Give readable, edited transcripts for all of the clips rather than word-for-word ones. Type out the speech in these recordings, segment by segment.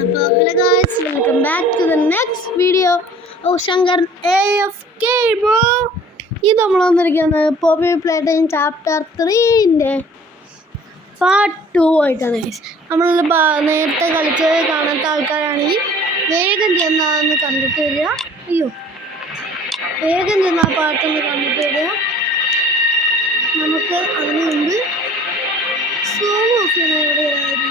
അപ്പോൾ hello guys, welcome back to the next video of Shankar AFK bro. ഇത് നമ്മൾ വന്നിരിക്കുന്നത് പോപ്പി പ്ലേ ടൈം ചാപ്റ്റർ 3ൻ്റെ part 2 ആയിട്ടാണ് guys. നമ്മൾ നേരത്തെ കളിച്ചത് കാണാത്ത ആൾക്കാരാണെങ്കിൽ വേഗം ചെന്ന് കണ്ടിട്ട് വരിക. വേഗം ചെന്ന് ആ പാട്ടൊന്ന് കണ്ടിട്ട് വരിക. നമുക്ക് അതിന് മുമ്പ് സോങ് ഓഫ് ചെയ്യണം. എവിടെയായിരിക്കും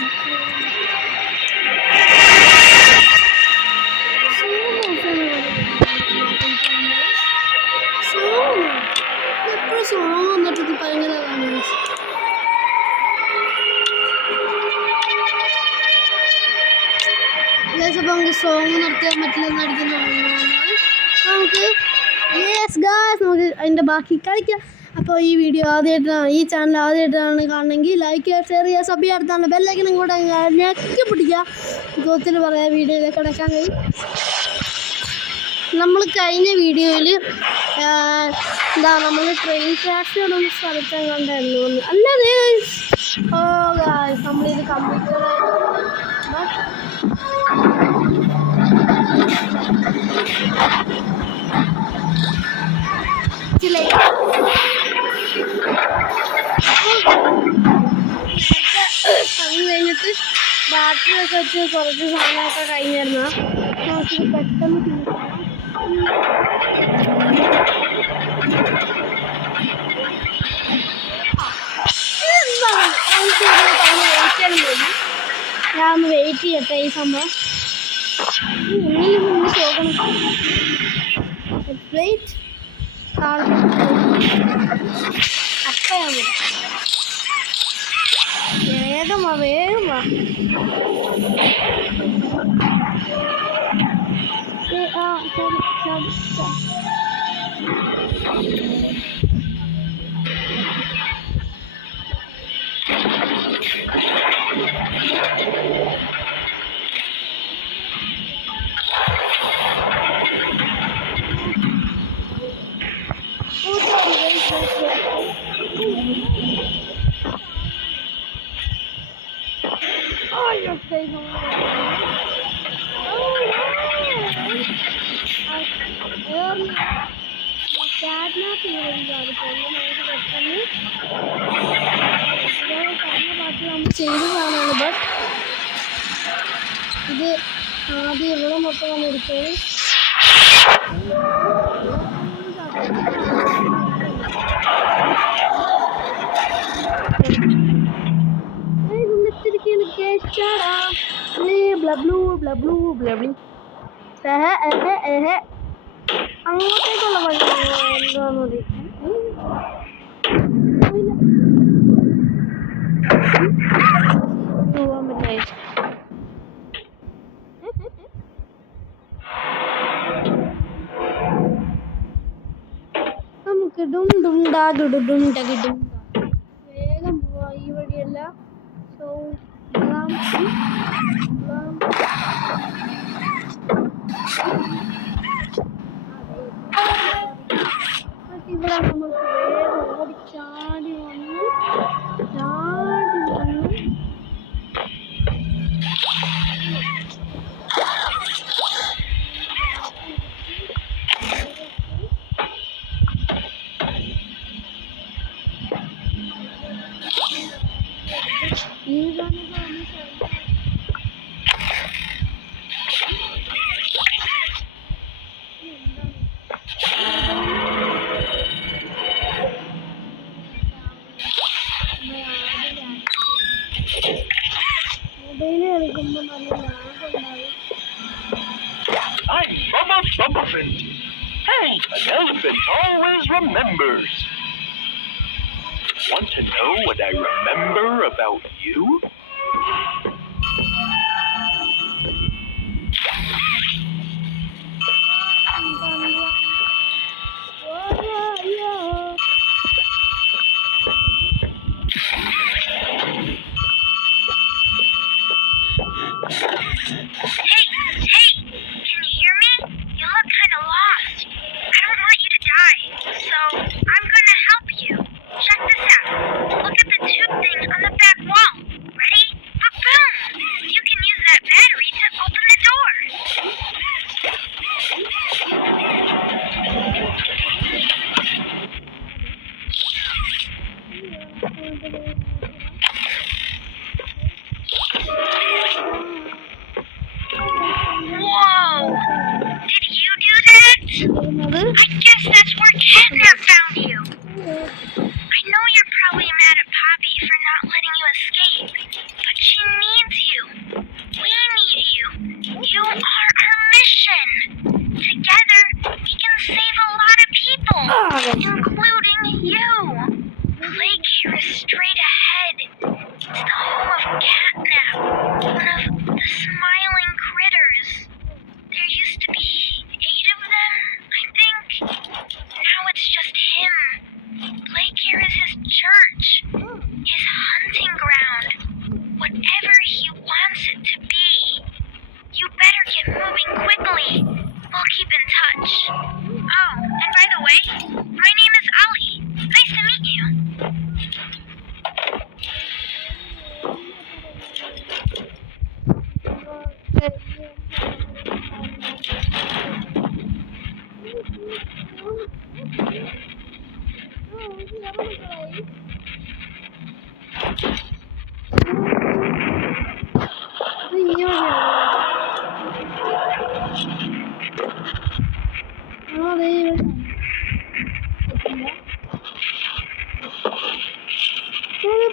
എപ്പോഴും സോങ് വന്നിട്ട് ഭയങ്കര അപ്പോൾ നമുക്ക് സോങ് നിർത്തിയാൻ പറ്റില്ലെന്ന് അടിക്കുന്ന നമുക്ക് നമുക്ക് അതിൻ്റെ ബാക്കി കളിക്കാം. അപ്പോൾ ഈ വീഡിയോ ആദ്യമായിട്ടാണ്, ഈ ചാനൽ ആദ്യമായിട്ടാണ് കാണണമെങ്കിൽ ലൈക്ക് ചെയ്യുക, ഷെയർ ചെയ്യുക, സബ് ചെയ്യുക, അടുത്താണ് ബെല്ലൈക്കനും കൂടെ ഞെക്കി പിടിക്കുക. ഒത്തിരി പറയാം, വീഡിയോയിലേക്ക് കിടക്കാൻ കഴിയും. നമ്മൾ കഴിഞ്ഞ വീഡിയോയിൽ നമ്മൾ ട്രെയിൻ ക്രാഷിനോടൊന്ന് സ്ഥലത്താൻ കണ്ടായിരുന്നു. അല്ലാതെ നമ്മളിത് കമ്പ്യൂട്ടർ അത് കഴിഞ്ഞിട്ട് ബാറ്ററി ഒക്കെ വെച്ച് കുറച്ച് സാധനമൊക്കെ കഴിഞ്ഞിരുന്ന നമുക്ക് പെട്ടെന്ന് ഞാൻ ഒന്ന് വെയിറ്റ് ചെയ്യട്ടെ. ഈ സംഭവം വെയിറ്റ് അപ്പയാണ് വേഗം വാ വേഗം വാ. ചെയ്തതാണ്. ബട്ട് ഇത് ആദ്യം ഇവിടെ മൊത്തം വന്നിരിക്കുന്നത് അങ്ങോട്ടേക്കുള്ള വഴി എന്താ മതി. പോകാൻ പറ്റില്ല. നമുക്ക് വേഗം പോവാ. ഈ വഴിയല്ല. സോ ഇവിടെ നമുക്ക് വേഗം ഓടിച്ചാടി വന്നു I'm Bubba Bubbaphant. Hey, an elephant always remembers. Want to know what I remember about you? Look at the tube thing on the back wall. Ready? Ba-boom! You can use that battery agreed to open the door. Whoa! Did you do that? I guess that's where Catnap found you. I know you're probably mad at Poppy for not letting you escape, but she needs you. We need you. You are our mission. Together, we can save a lot of people, including you. Lake here is straight ahead. It's the home of Catnap, one of the smiling critters. There used to be 8 of them, I think. Now it's just him. Lake here is his church, his hunting ground, whatever he wants it to be. You better get moving quickly. We'll keep in touch. Oh, and by the way, my name is Ali. Nice to meet you.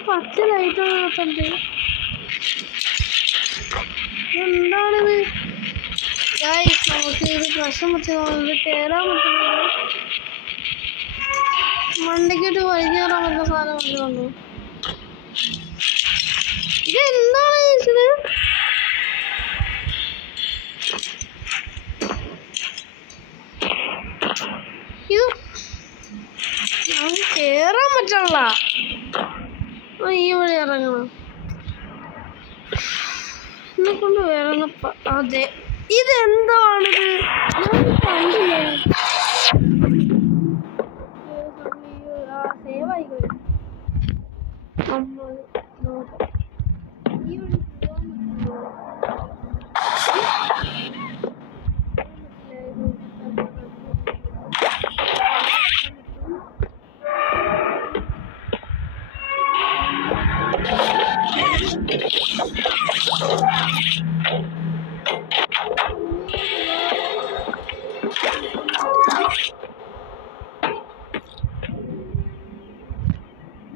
പച്ച ലൈറ്റാണ് നടത്തുന്നത്. എന്താണിത്? നമുക്ക് ഇത് പ്രശ്നം പറ്റുന്നത് കയറാൻ പറ്റുന്നത് മണ്ടയ്ക്കിട്ട് വലിഞ്ഞേറാൻ പറ്റുന്ന സാധനം കൊണ്ടുവന്നു. ഇതെന്താണ് ചോദിച്ചത്? ഇത് നമുക്ക് കയറാൻ പറ്റണല്ല. ഈ വഴി ഇറങ്ങണം. എന്നെ കൊണ്ട് ഇറങ്ങപ്പ. അതെ, ഇതെന്താണിത്? ഞാൻ കണ്ടില്ലേ. സേവായി നമ്മൾ നോക്കാം. ഈ വഴി പോകാൻ പറ്റുമോ?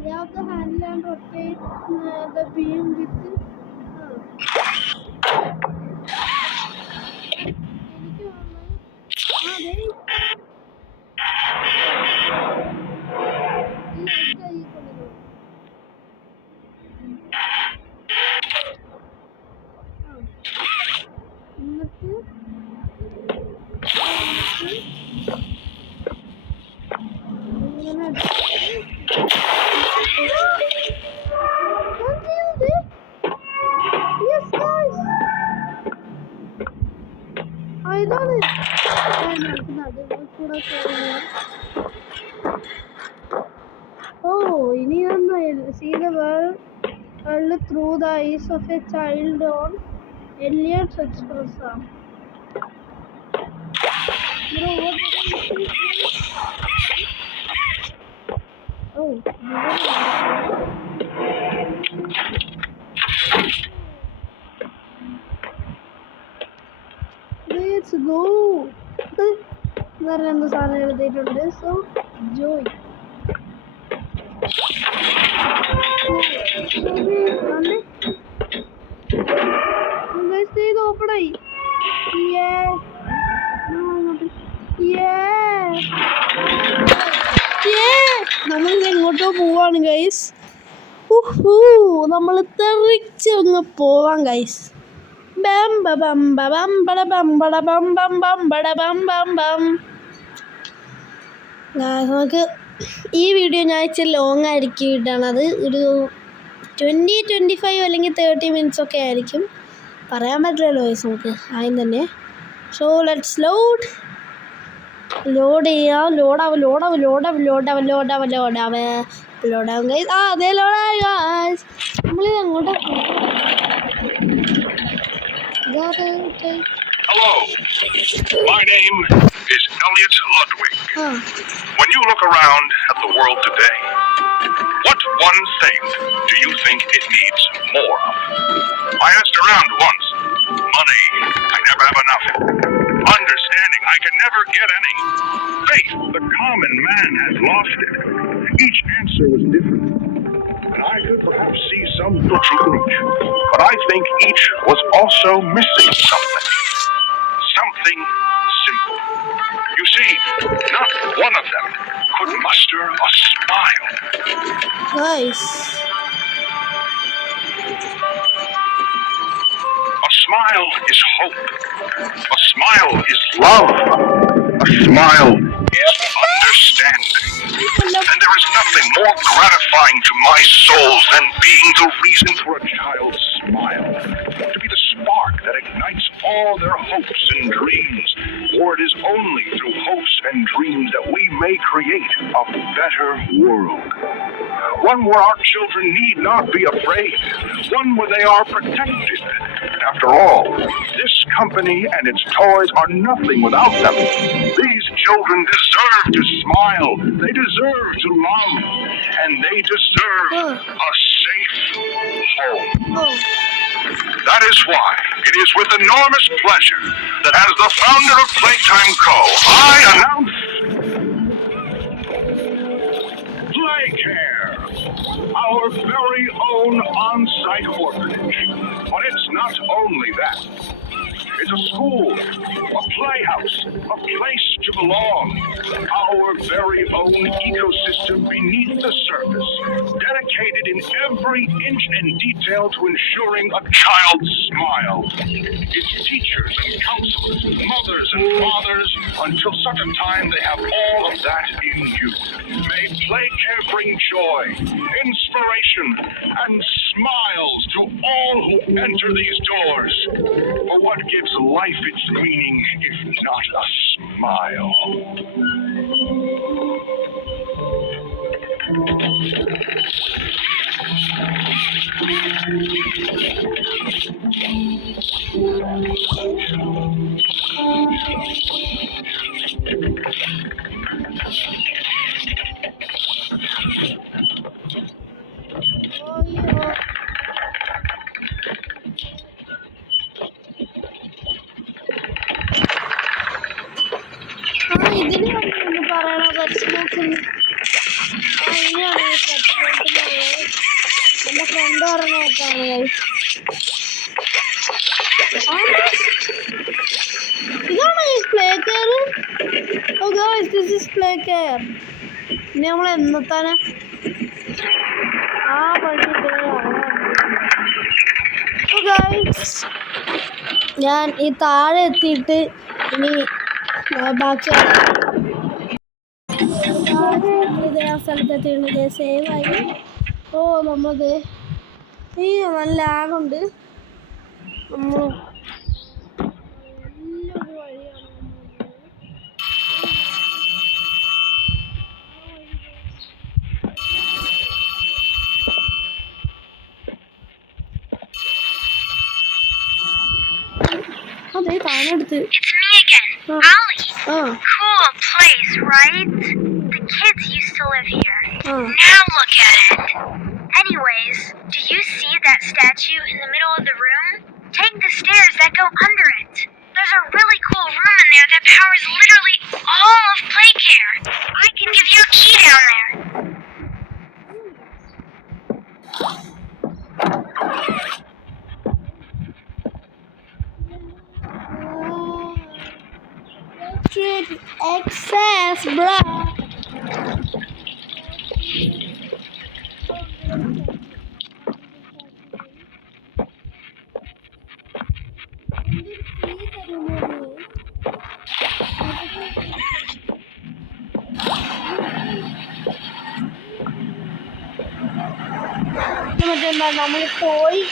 You have the handle and rotate the beam with ഇതാണ് ഇനി എന്താ see the world through the eyes of a child on Elliot's Express. Bro, what oh, let's go. വേറെ എന്ത് സാധനം എഴുതിയിട്ടുണ്ട്. സോ ജോയ് ഇത് ഓപ്പണായി. നമ്മളിത് എങ്ങോട്ടോ പോവാണ് ഗൈസ്. നമ്മൾ തെറിച്ച് ഒന്ന് പോവാം ഗൈസ്. ബം ബം ബം ബട ബം ബട ബം ബം ബം ബട ബം ബം ബം. നമുക്ക് ഈ വീഡിയോ ഞാൻ ഇച്ചിരി ലോങ് ആയിരിക്കും ഇടണത്. ഒരു 20-25 അല്ലെങ്കിൽ 30 minutes ഒക്കെ ആയിരിക്കും. പറയാൻ പറ്റില്ലല്ലോ ഗൈസ് നമുക്ക് ആദ്യം തന്നെ. സോ ലെറ്റ്സ് ലോഡ് ചെയ്യാം. ലോഡാവും ഗൈസ്. അതെ ലോഡായി ഗൈസ്. നമ്മളിത് അങ്ങോട്ട് Hello. My name is Elliot Ludwig. When you look around at the world today, what one thing do you think it needs more of? I asked around once. Money, I never have enough. Understanding, I can never get any. Faith, the common man has lost it. Each answer was different. And I could perhaps see some truth in each. But I think each was also missing something. Something simple. You see, not one of them could muster a smile. Guys. A smile is hope. A smile is love. A smile is understanding. And there is nothing more gratifying to my soul than being the reason for a child's smile. To be the spark that ignites all their hopes and dreams. For it is only through hopes and dreams that we may create a better world. One where our children need not be afraid. One where they are protected. After all, this company and its toys are nothing without them. These children deserve to smile. They deserve to love. And they deserve a safe home. That is why it is with enormous pleasure that as the founder of Playtime Co., I announce Playcare, our very own on-site orphanage. But it's not only that. It's a school, a playhouse, a place to belong. Our very own ecosystem beneath the surface, dedicated in every inch and detail to ensuring a child's smile. Its teachers and counselors, mothers and fathers, until such a time they have all of that in youth. May Playcare bring joy, inspiration, and smiles to all who enter these doors. For what gives life its meaning if not a smile? ഇതിന് പറയണ പരിശ്രമത്തിൽ എന്റെ front പറഞ്ഞ കേട്ടാണ് ഇതാണ് ഈ play care. Oh guys, this is play care. ഇനി നമ്മൾ എന്നത്താനെ ആ പണി ഞാൻ ഈ താഴെ എത്തിയിട്ട് ഇനി ബാക്കി സ്ഥലത്തെത്തിയിട്ട് സേവായി. ഓ നമ്മളത് ഈ നല്ല ലാഗുണ്ട്. നമ്മൾ നല്ലൊരു വഴിയാണ്. അതെ താനെടുത്ത് It's me again, Ollie. Cool place, right? The kids used to live here. Now look at it. Anyways, do you see that statue in the middle of the room? Take the stairs that go under it. There's a really cool room in there that powers literally all of Playcare. I can give you a key down there. Excess, bro. നമ്മൾ പോയി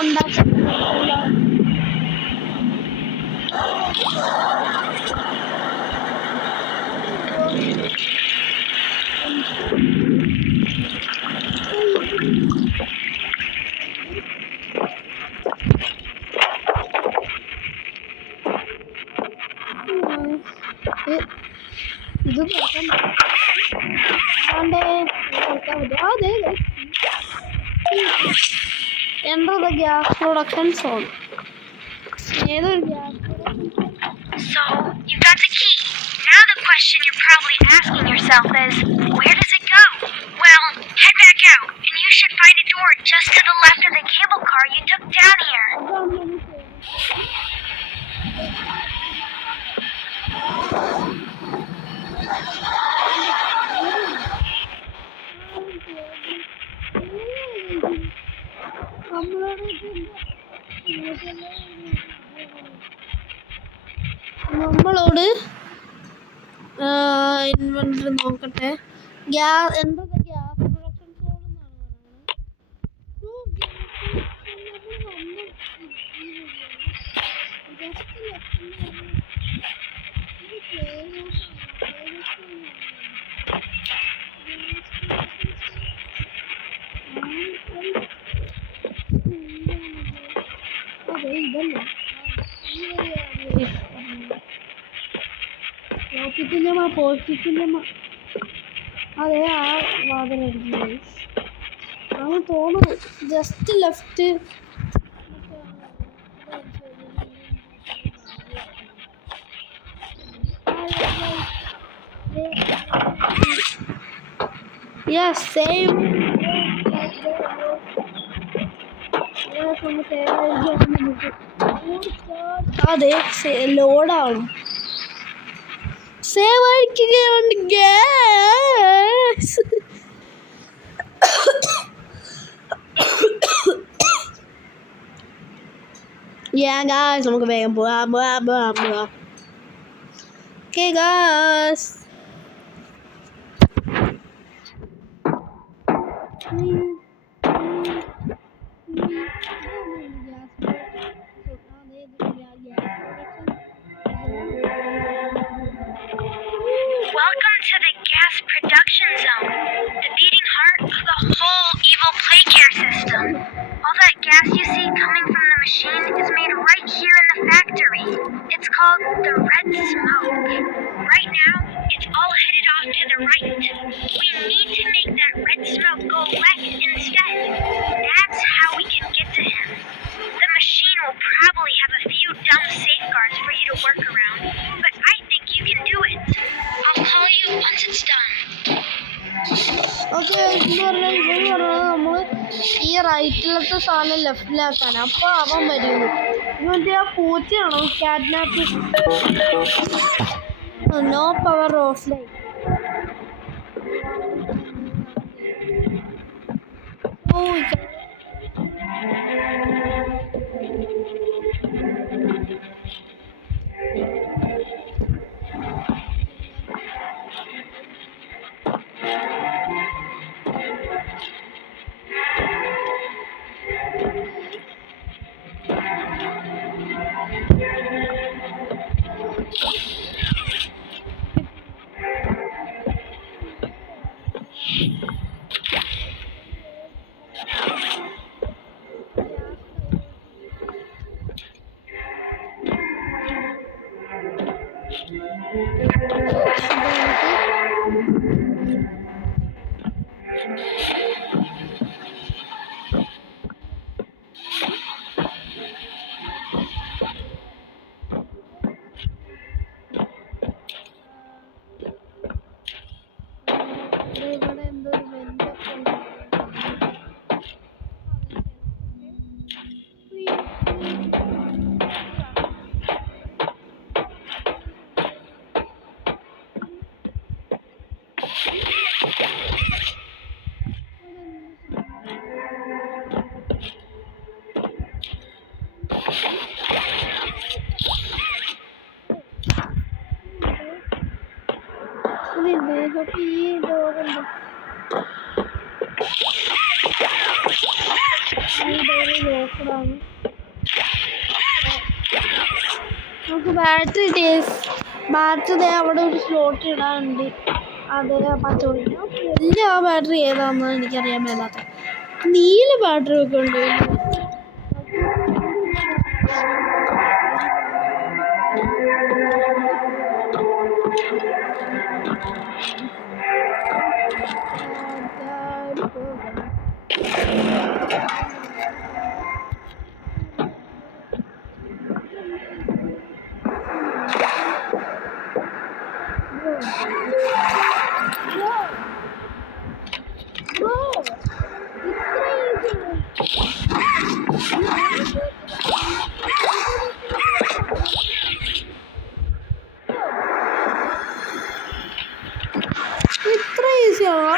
ഉണ്ടാക്കി ഇത് തുറക്കാൻ പറ്റും. അതെ enter the gas production zone. ഏതൊരു gas So, you got the key. Now the question you're probably asking yourself is, where does it go? Well, head back out, and you should find a door just to the left of the cable car you took down here. നമ്മളോട് inventory നോക്കട്ടെ. Gas എന്താ gas production zone എന്നാണ് പറയുന്നത്. അതെ ഇതല്ല പോസ്റ്റിക്കില്ലമ്മ അതെ ആ വാതിലടിക്കുന്നത് അങ്ങനെ തോന്നുന്നു. Just left yes save. അതെ ലോഡാവണം. സേവ് ആയിരിക്കുകയാണ് ഗ്യാസ്. ഗായ്സ് നമുക്ക് വേഗം പോവാം. Okay guys Welcome to the gas production zone, the beating heart of the whole evil play care system. All that gas you see coming from the machine is made right here in the factory. It's called the red smoke. Right now, it's all headed off to the right. We need to make that red smoke go left instead. That's how we can get to him. The machine will probably have a few dumb safeguards for you to work around, but I think you can do it. I'll call you once it's done. Okay എന്ന് പറഞ്ഞാൽ ഇവര് പറഞ്ഞത് നമ്മൾ ഈ റൈറ്റിലത്തെ സാധനം ലെഫ്റ്റിലാക്കാൻ. അപ്പോൾ അവൻ വരുന്നു. ഇവൻ്റെ ആ പൂച്ചയാണോ catnap. No power off light. ഓ ഇവിടെ എന്തോ ഒരു വെന്റൊക്കെ ഉണ്ട്. ഇതിന്റെ ഈ ഡോറുണ്ട്. ഈ ഡോറ് ലോക്കറാണ്. നമുക്ക് ബാറ്ററി അവിടെ ഒരു സ്ലോട്ട് ഇടാനുണ്ട്. അത് പച്ചോളിക്ക് വലിയ ആ ബാറ്ററി ഏതാണെന്ന് എനിക്കറിയാൻ മേലാത്ത നീല ബാറ്ററി ഒക്കെ ഉണ്ട്. ഇത്ര ഈസിയാണോ?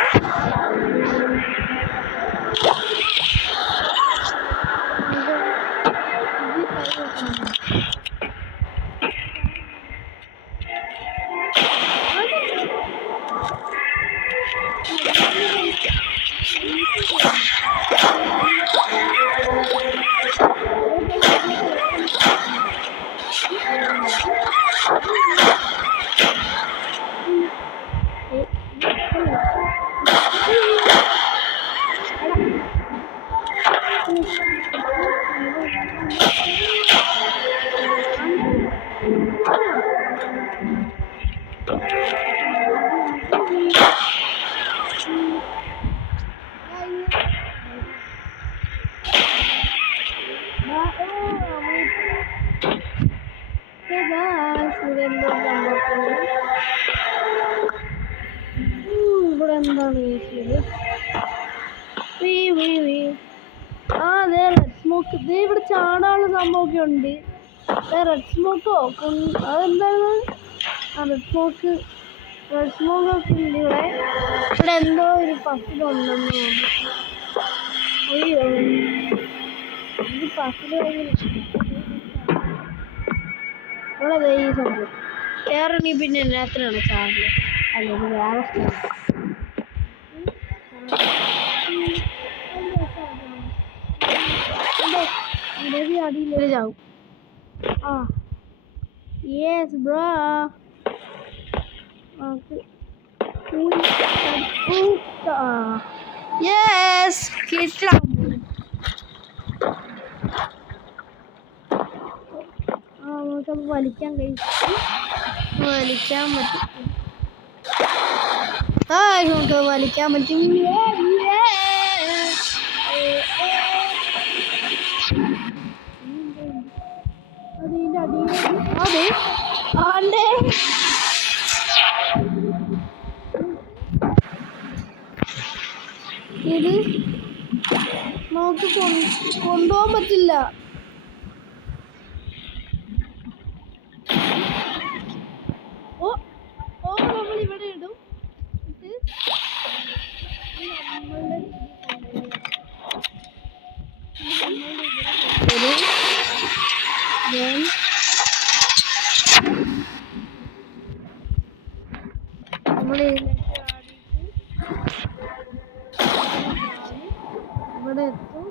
ഇവിടെ എന്താണ് ആ അതെ റെഡ് സ്മോക്ക്. ഇത് ഇവിടെ ചാടാനുള്ള സംഭവമൊക്കെ ഉണ്ട്. റെഡ് സ്മോക്കോ അതെന്താണ്? ആ റെഡ് സ്മോക്ക് ഒക്കെ ഉണ്ട് ഇവിടെ. ഇവിടെ എന്തോ ഒരു പസിലുണ്ടെന്ന് തോന്നുന്നു. അയ്യോ ഇത് പസില് ഇവിടെ ഈ സംഭവം കയറണി പിന്നെ രാത്രിയാണ് ചാടില്. അല്ലെങ്കിൽ വേറെ അടിയിലൊരു ചാവും. ആ യെസ് ബ്രോ. യെസ് കിട്ടാം. നമുക്കത് വലിക്കാൻ പറ്റും. നമുക്ക് വലിക്കാൻ പറ്റും. അതിൻ്റെ അടിയിൽ അതെ ആണ്ടേ ഇത് നമുക്ക് കൊണ്ടുപോകാൻ പറ്റില്ല. നമ്മൾ ഇവിടെ ഇടും. നമ്മൾ ഇവിടെ എത്തും.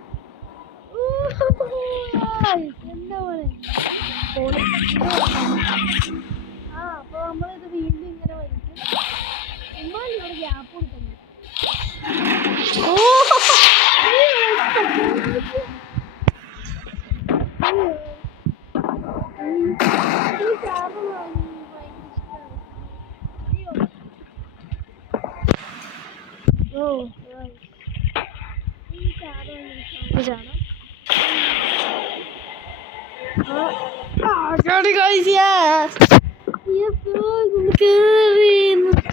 എന്താ അപ്പൊ നമ്മളിത് വീണ്ടും ഇങ്ങനെ വലിക്കും. ഇവിടെ ഗ്യാപ്പ് കൊടുക്കുന്നു.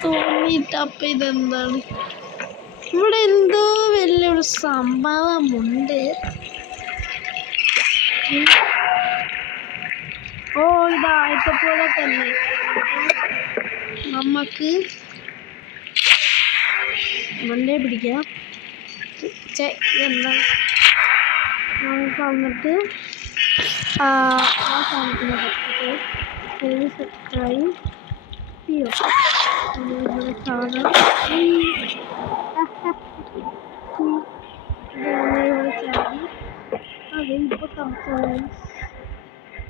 തോന്നിട്ടപ്പ ഇതെന്താണ്? ഇവിടെ എന്തോ വലിയൊരു സംഭവമുണ്ട്. ഇതായതുപോലെ തന്നെ നമുക്ക് വണ്ടേ പിടിക്കാം. എന്താ നമുക്ക് വന്നിട്ട് ആ സാധനത്തിന് സെറ്റായി ഇവിടെ സാധനം ഇവിടെ ചാടി അതെ ഇപ്പോൾ തണുപ്പായി.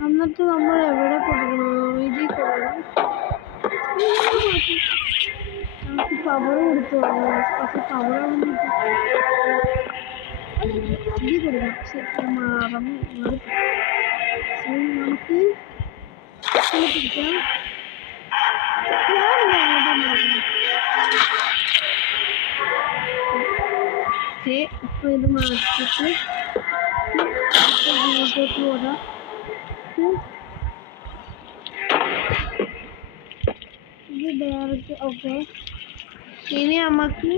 എന്നിട്ട് നമ്മൾ എവിടെ കൊടുക്കണം? ഇതിൽ കൊടുക്കണം. നമുക്ക് പവർ കൊടുത്തു പക്ഷെ പവറൊന്നും ഇതിൽ കൊടുക്കണം. പക്ഷെ മറന്നു. നമുക്ക് പിടിക്കാം. ഞാൻ അപ്പോൾ ഇത് മാറ്റിയിട്ട് ഇങ്ങോട്ടേക്ക് പോരാം. ഇത് ഡയറക്റ്റ് ഓക്കെ. ഇനി നമുക്ക്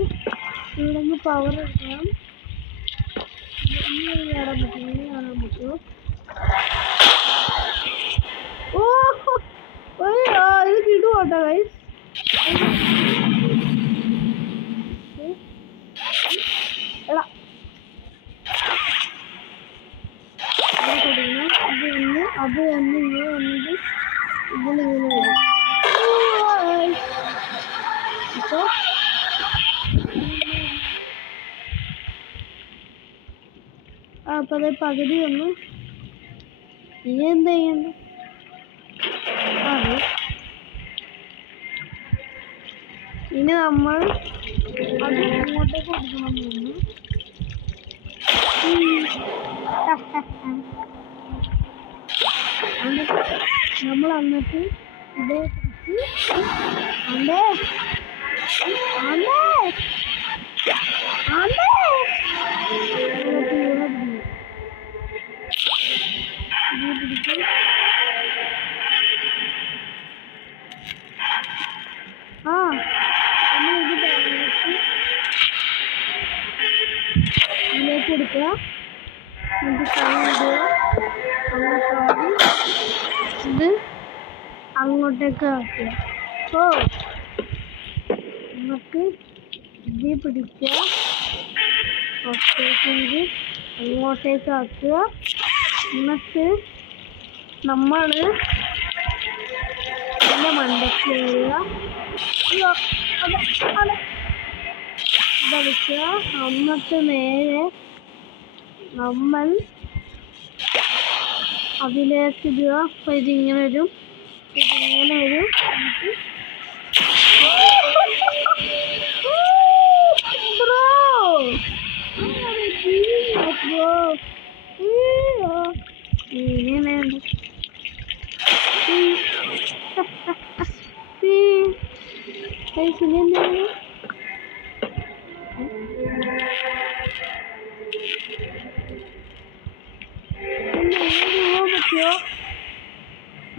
ഇവിടെ നിന്ന് പവർ എടുക്കണം. ഇനി കാണാൻ പറ്റുമോ? ഓ ഇത് കിട്ടുമോട്ടോ ഗൈസ്. എടാ അത് തന്നെ ഇങ്ങനെ വന്നിട്ട് ഇതിലിങ്ങനെ വരും. അപ്പോൾ അപ്പോൾ അത് പകുതി വന്നു. ഇനി എന്ത് ചെയ്യണ്ട? അതെ, ഇനി നമ്മൾ അത് ഇങ്ങോട്ടേക്ക് കൊടുക്കണം തോന്നുന്നു. നമ്മൾ എന്നിട്ട് ഇതേ പിടിച്ച് അണ്ടേ അണ്ടേ അണ്ടേ പിടിക്കും. ആ നമ്മളിത് ഇതിലേക്ക് എടുക്കുക. ഇത് അങ്ങോട്ടേക്ക് ആക്കുക. ഓ നമുക്ക് ഇത് പിടിക്കുക. ഇത് അങ്ങോട്ടേക്ക് ആക്കുക. എന്നിട്ട് നമ്മൾ ഇതിൻ്റെ മണ്ടയ്ക്ക് കയറുക. ഇതടിക്കുക. എന്നിട്ട് നേരെ നമ്മൾ അതിലേക്ക് ഇടുക. അപ്പോൾ ഇതിങ്ങനെ വരും.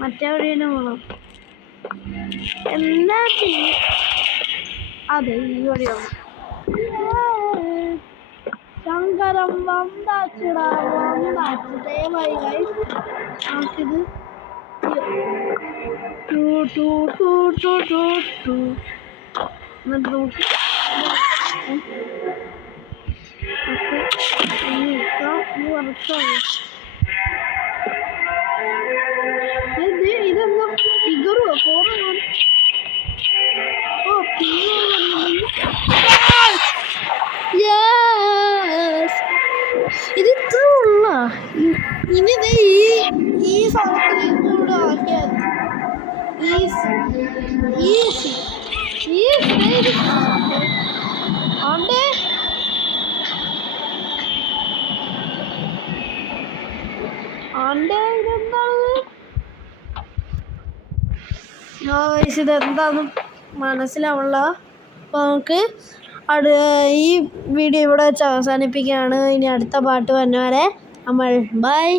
മറ്റെവിടെയാണ് പോകണം? എന്താ അതെ ഈ വഴിയാണ്. ശങ്കരം വന്നാച്ചിടാ വന്നാച്ച് ദയവായി ഗൈസ് നമുക്കിത് എന്നിട്ട് നോക്കി ഇതെന്താ ഫിഗറോ ഫോറോ? ഓ ഇത് ഇത്ര ഉള്ള. ഇനി ഈ സ്ഥലത്തിലേക്ക് കൂടെ ആക്കിയാൽ ആണ്ടേ ആണ്ടേ ഇതെന്താണ്? ഇതെന്താന്ന് മനസ്സിലാവുള്ള. അപ്പോൾ നമുക്ക് ഈ വീഡിയോ ഇവിടെ വെച്ച് അവസാനിപ്പിക്കുകയാണ്. ഇനി അടുത്ത പാട്ട് വരുന്നവരെ നമ്മൾ ബൈ.